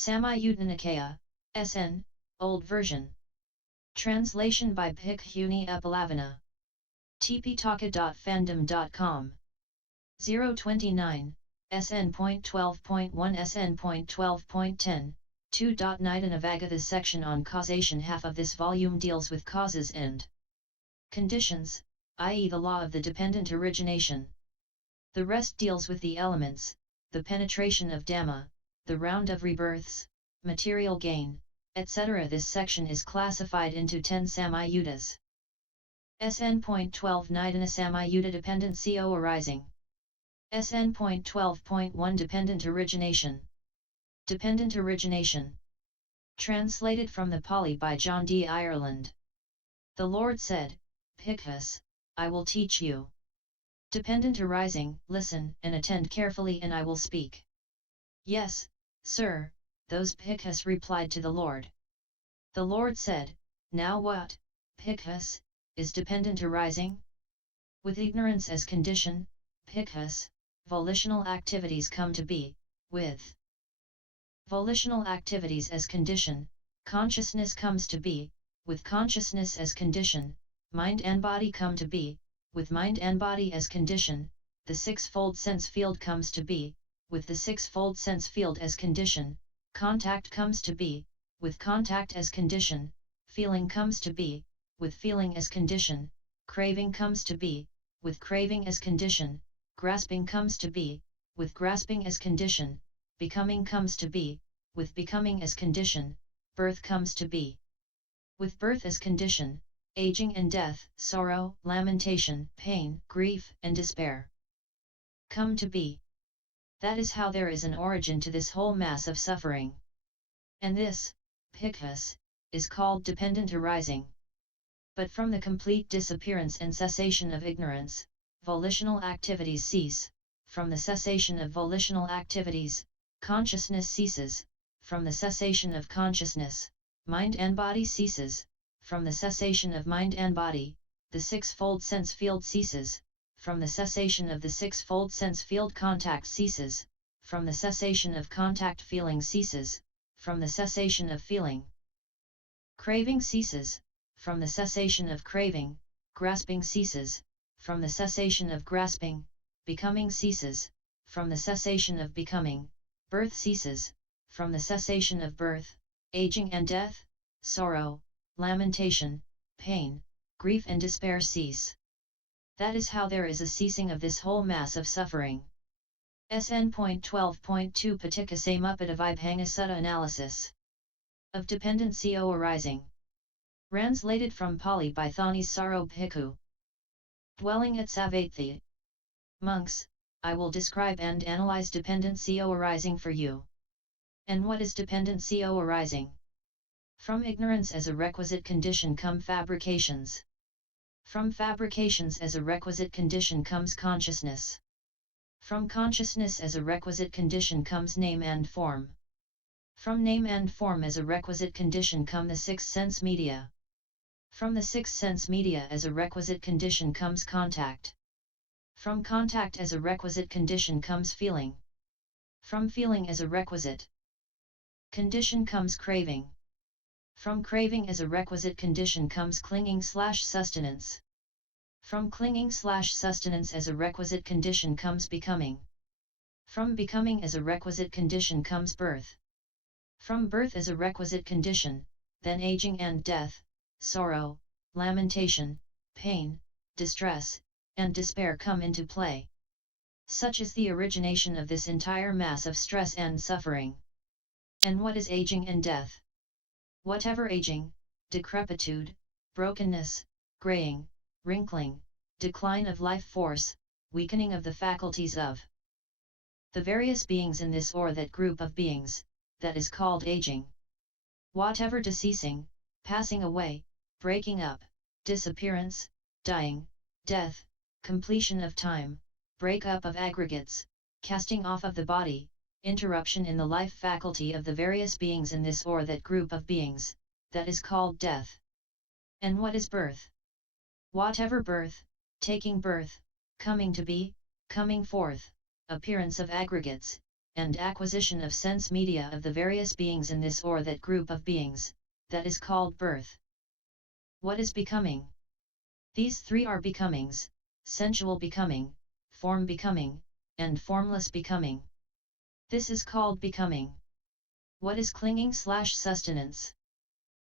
Samyutta-Nikaya, SN, Old Version. Translation by Bhikkhuni Upalavana. tptaka.fandom.com. 029, SN.12.1 SN.12.10, 2. Nidana The section on causation half of this volume deals with causes and conditions, i.e. the law of the dependent origination. The rest deals with the elements, the penetration of Dhamma, the round of rebirths, material gain, etc. This section is classified into 10 Samyuttas. SN.12 Nidana-samyutta-Dependent CO arising. SN.12.1 Dependent origination. Dependent origination. Translated from the Pali by John D. Ireland. The Lord said, Bhikkhus, I will teach you. Dependent arising, listen and attend carefully and I will speak. Yes, sir, those Bhikkhus replied to the Lord. The Lord said, now what, Bhikkhus, is dependent arising? With ignorance as condition, Bhikkhus, volitional activities come to be, with volitional activities as condition, consciousness comes to be, with consciousness as condition, mind and body come to be, with mind and body as condition, the sixfold sense field comes to be, with the sixfold sense field as condition, contact comes to be, with contact as condition, feeling comes to be, with feeling as condition, craving comes to be, with craving as condition, grasping comes to be, with grasping as condition, becoming comes to be, with becoming as condition, birth comes to be. With birth as condition, aging and death, sorrow, lamentation, pain, grief, and despair come to be. That is how there is an origin to this whole mass of suffering. And this, Bhikkhus, is called dependent arising. But from the complete disappearance and cessation of ignorance, volitional activities cease. From the cessation of volitional activities, consciousness ceases. From the cessation of consciousness, mind and body ceases. From the cessation of mind and body, the sixfold sense field ceases. From the cessation of the sixfold sense field, contact ceases. From the cessation of contact, feeling ceases. From the cessation of feeling, craving ceases. From the cessation of craving, grasping ceases. From the cessation of grasping, becoming ceases. From the cessation of becoming, birth ceases. From the cessation of birth, aging and death, sorrow, lamentation, pain, grief and despair cease. That is how there is a ceasing of this whole mass of suffering. SN.12.2 Paticca Samuppada Sutta Analysis of Dependency O arising. Translated from Pali by Thanissaro Bhikkhu. Dwelling at Savatthi. Monks, I will describe and analyze dependency O arising for you. And what is dependency O arising? From ignorance as a requisite condition come fabrications. From fabrications as a requisite condition comes consciousness. From consciousness as a requisite condition comes name and form. From name and form as a requisite condition come the six sense media. From the six sense media as a requisite condition comes contact. From contact as a requisite condition comes feeling. From feeling as a requisite condition comes craving. From craving as a requisite condition comes clinging/sustenance. From clinging/sustenance as a requisite condition comes becoming. From becoming as a requisite condition comes birth. From birth as a requisite condition, then aging and death, sorrow, lamentation, pain, distress, and despair come into play. Such is the origination of this entire mass of stress and suffering. And what is aging and death? Whatever aging, decrepitude, brokenness, graying, wrinkling, decline of life force, weakening of the faculties of the various beings in this or that group of beings, that is called aging. Whatever deceasing, passing away, breaking up, disappearance, dying, death, completion of time, break up of aggregates, casting off of the body, interruption in the life faculty of the various beings in this or that group of beings, that is called death. And what is birth? Whatever birth, taking birth, coming to be, coming forth, appearance of aggregates, and acquisition of sense media of the various beings in this or that group of beings, that is called birth. What is becoming? These three are becomings: sensual becoming, form becoming, and formless becoming. This is called becoming. What is clinging/sustenance?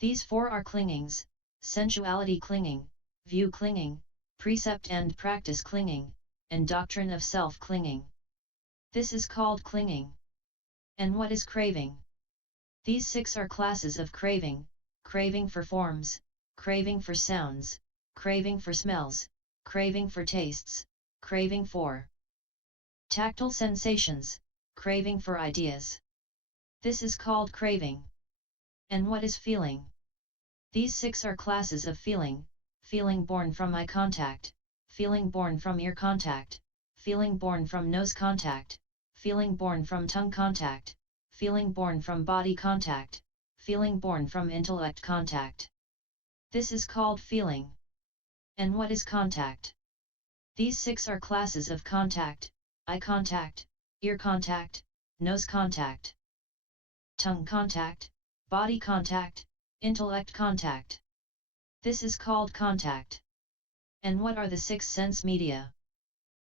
These four are clingings: sensuality clinging, view clinging, precept and practice clinging, and doctrine of self clinging. This is called clinging. And what is craving? These six are classes of craving: craving for forms, craving for sounds, craving for smells, craving for tastes, craving for tactile sensations, craving for ideas. This is called craving. And what is feeling? These six are classes of feeling: feeling born from eye contact, feeling born from ear contact, feeling born from nose contact, feeling born from tongue contact, feeling born from body contact, feeling born from intellect contact. This is called feeling. And what is contact? These six are classes of contact: eye contact, ear contact, nose contact, tongue contact, body contact, intellect contact. This is called contact. And what are the six sense media?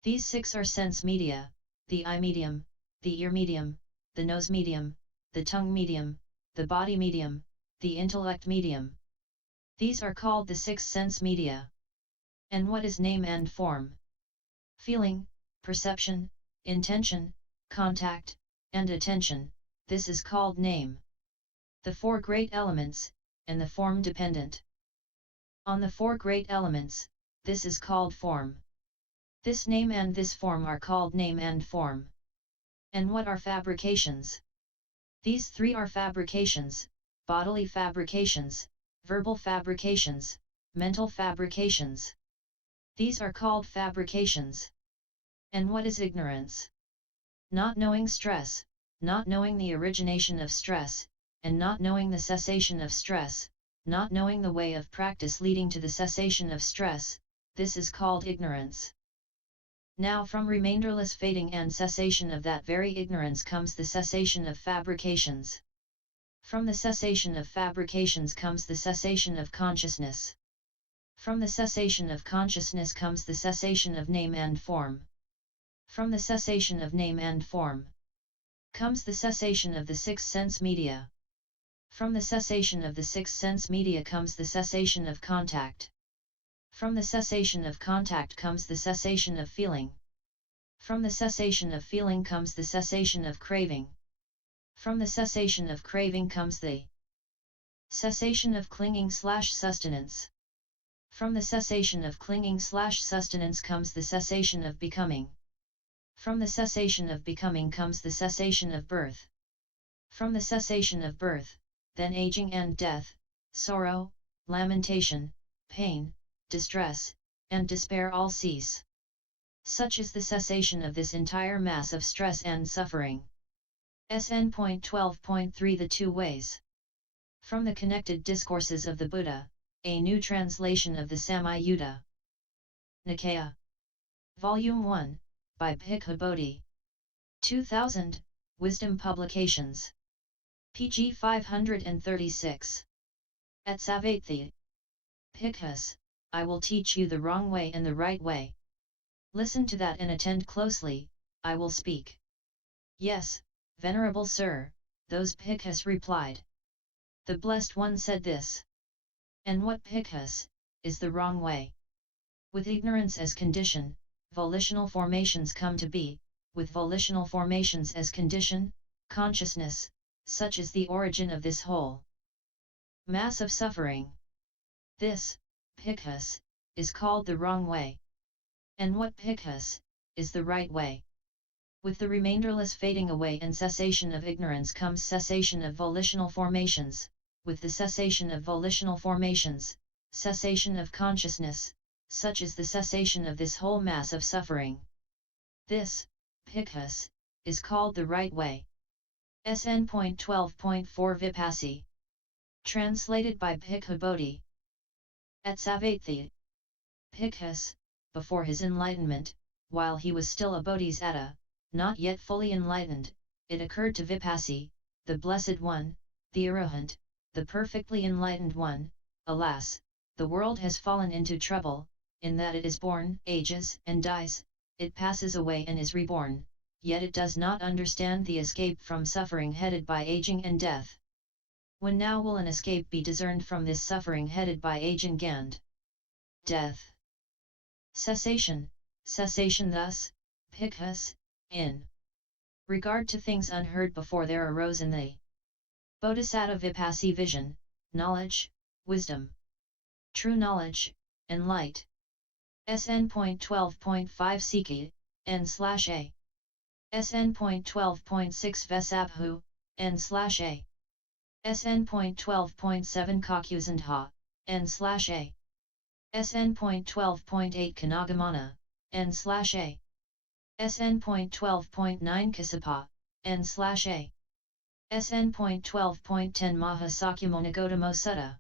These six are sense media: the eye medium, the ear medium, the nose medium, the tongue medium, the body medium, the intellect medium. These are called the six sense media. And what is name and form? Feeling, perception, intention, contact, and attention. This is called name. The four great elements, and the form dependent on the four great elements, this is called form. This name and this form are called name and form. And what are fabrications? These three are fabrications: bodily fabrications, verbal fabrications, mental fabrications. These are called fabrications. And what is ignorance? Not knowing stress, not knowing the origination of stress, and not knowing the cessation of stress, not knowing the way of practice leading to the cessation of stress, this is called ignorance. Now from remainderless fading and cessation of that very ignorance comes the cessation of fabrications. From the cessation of fabrications comes the cessation of consciousness. From the cessation of consciousness comes the cessation of name and form. From the cessation of name and form comes the cessation of the six sense media. From the cessation of the six sense media comes the cessation of contact. From the cessation of contact comes the cessation of feeling. From the cessation of feeling comes the cessation of craving. From the cessation of craving comes the cessation of clinging/sustenance. From the cessation of clinging/sustenance comes the cessation of becoming. From the cessation of becoming comes the cessation of birth. From the cessation of birth, then aging and death, sorrow, lamentation, pain, distress, and despair all cease. Such is the cessation of this entire mass of stress and suffering. SN.12.3 The Two Ways. From the Connected Discourses of the Buddha, a new translation of the Samyutta Nikaya. Volume 1, by Bhikkhu Bodhi. 2000, Wisdom Publications. pg 536. At Savatthi. Bhikkhus, I will teach you the wrong way and the right way. Listen to that and attend closely, I will speak. Yes, Venerable Sir, those Bhikkhus replied. The Blessed One said this. And what Bhikkhus is the wrong way? With ignorance as condition, volitional formations come to be, with volitional formations as condition, consciousness, such is the origin of this whole mass of suffering. This, Bhikkhus, is called the wrong way. And what Bhikkhus is the right way? With the remainderless fading away and cessation of ignorance comes cessation of volitional formations, with the cessation of volitional formations, cessation of consciousness, such is the cessation of this whole mass of suffering. This, Bhikkhus, is called the right way. SN.12.4 Vipassy. Translated by Bhikkhu Bodhi. At Savatthi. Bhikkhus, before his enlightenment, while he was still a bodhisattva, not yet fully enlightened, it occurred to Vipassi, the Blessed One, the Arahant, the perfectly enlightened one, alas, the world has fallen into trouble, in that it is born, ages and dies, it passes away and is reborn, yet it does not understand the escape from suffering headed by aging and death. When now will an escape be discerned from this suffering headed by aging and death? Cessation, cessation thus, Bhikkhus, in regard to things unheard before there arose in the Bodhisattva Vipassi vision, knowledge, wisdom, true knowledge, and light. SN.12.5 Sikhi, N/A. SN.12.6 Vesabhu, N/A. SN.12.7 Kakuzandha, N/A. SN.12.8 Kanagamana, N/A. SN.12.9 Kasapa, N/A. SN.12.10 Maha Sakyamona Gautama Sutta.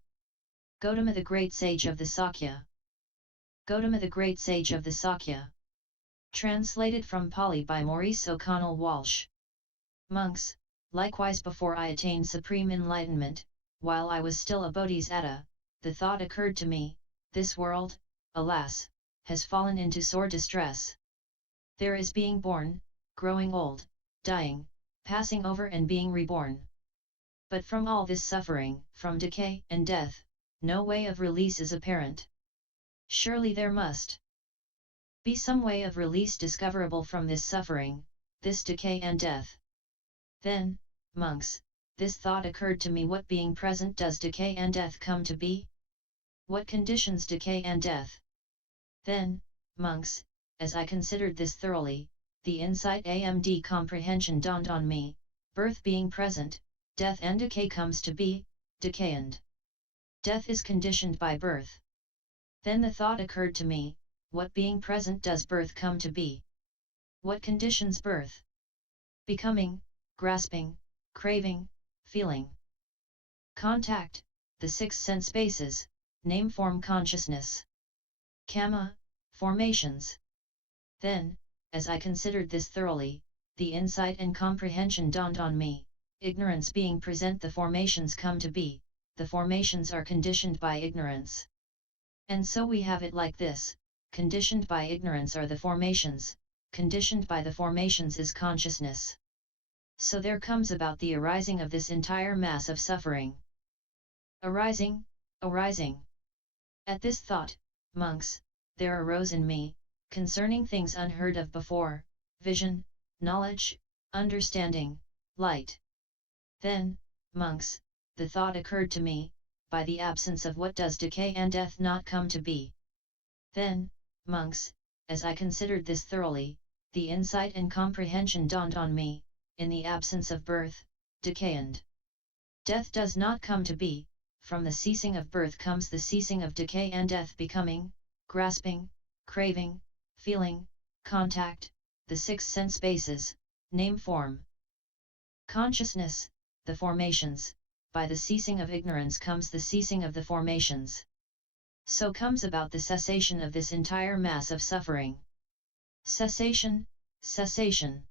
Gautama the Great Sage of the Sakya. Gautama the Great Sage of the Sakya. Translated from Pali by Maurice O'Connell Walsh. Monks, likewise before I attained supreme enlightenment, while I was still a bodhisattva, the thought occurred to me, this world, alas, has fallen into sore distress. There is being born, growing old, dying, passing over and being reborn. But from all this suffering, from decay and death, no way of release is apparent. Surely there must be some way of release discoverable from this suffering, this decay and death. Then, monks, this thought occurred to me: what being present does decay and death come to be? What conditions decay and death? Then, monks, as I considered this thoroughly, the insight and comprehension dawned on me: birth being present, death and decay comes to be, decay and death is conditioned by birth. Then the thought occurred to me: what being present does birth come to be? What conditions birth? Becoming, grasping, craving, feeling. Contact, the six sense bases, name form consciousness. Kama, formations. Then, as I considered this thoroughly, the insight and comprehension dawned on me: ignorance being present, the formations come to be, the formations are conditioned by ignorance. And so we have it like this: conditioned by ignorance are the formations, conditioned by the formations is consciousness. So there comes about the arising of this entire mass of suffering. Arising, arising. At this thought, monks, there arose in me, concerning things unheard of before, vision, knowledge, understanding, light. Then, monks, the thought occurred to me: by the absence of what does decay and death not come to be? Then, monks, as I considered this thoroughly, the insight and comprehension dawned on me: in the absence of birth, decay and death does not come to be, from the ceasing of birth comes the ceasing of decay and death. Becoming, grasping, craving, feeling, contact, the six sense bases, name form. Consciousness, the formations, by the ceasing of ignorance comes the ceasing of the formations. So comes about the cessation of this entire mass of suffering. Cessation, cessation.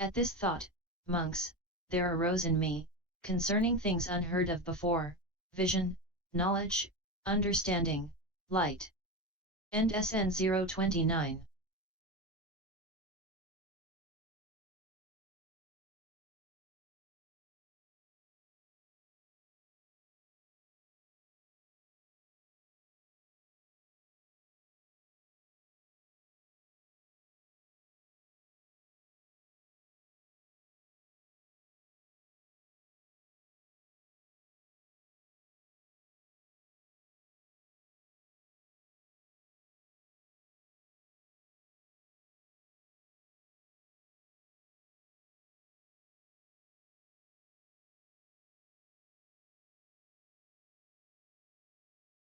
At this thought, monks, there arose in me, concerning things unheard of before, vision, knowledge, understanding, light. End SN 029.